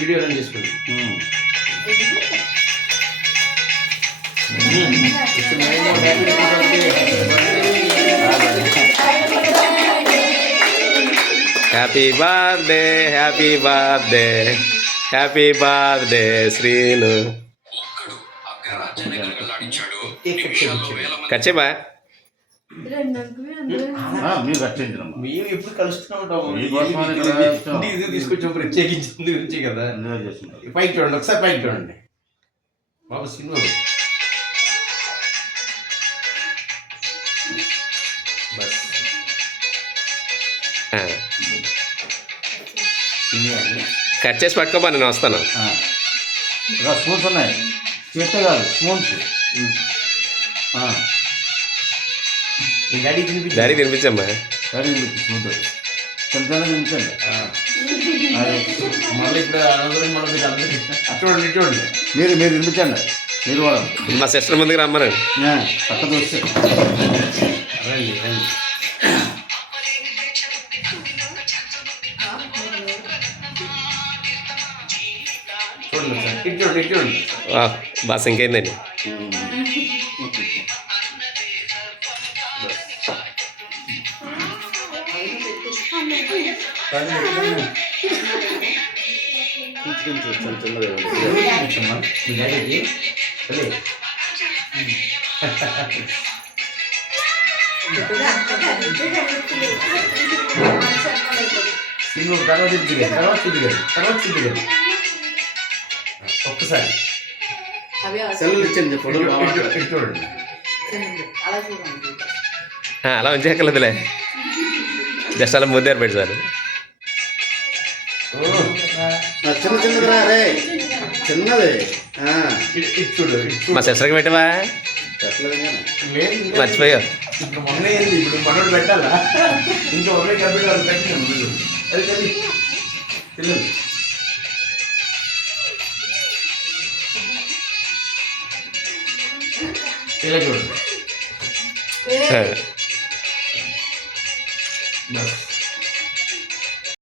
Video run చేసుకోండి. Happy birthday happy birthday happy birthday Srinu. కచ్చేబా మీరు కట్టించడం మేము ఎప్పుడు కలుస్తూనే ఉంటాము. మీకోసం ఇది తీసుకొచ్చిన ప్రత్యేకించింది గురించి కదా. పైకి చూడండి, ఒకసారి పైకి చూడండి బాబు సినిమా. బస్ కట్ చేసి పట్టుకోబా, నేను వస్తాను. స్పూన్స్ ఉన్నాయి, చేస్తే కాదు స్పూన్స్. డాడీ తినిపించి డాడీ తినిపించమ్మా. డాడీ స్పూన్స్ చిన్న చిన్న తినిపించండి. మళ్ళీ ఇప్పుడు అనవసరం మనం మీరు అందరికీ చూడండి చూడండి. మీరు తినిపించండి. మీరు కూడా మా సిస్టర్ ముందుకు రమ్మనండి. పక్కకు వస్తే రండి రండి. చూడండి సార్, ఇటు చూడండి ఇటు చూడండి. బాస్ ఇంకేందండి. మీ డాడీకి సరే. సినిమా తర్వాత చూద్ది కదా ఒక్కసారి సెలవులు ఇచ్చండి. ఇటు చూడండి. అలా ఉంచేయగలదులే, జస్ట్ అలా ముద్దారు పెట్టి సార్. చిన్న చిన్నదిరా రే, చిన్నది. ఇటు చూడు. మా సిస్టర్కి పెట్టవా? మర్చిపోయా. ఇప్పుడు మొన్న ఏంది, ఇప్పుడు మనోడు పెట్టాలా? ఇంకా ఒకే కంప్యూటర్ పెట్టినాము. అది తల్లి పిల్లలు ఇలా చూడండి.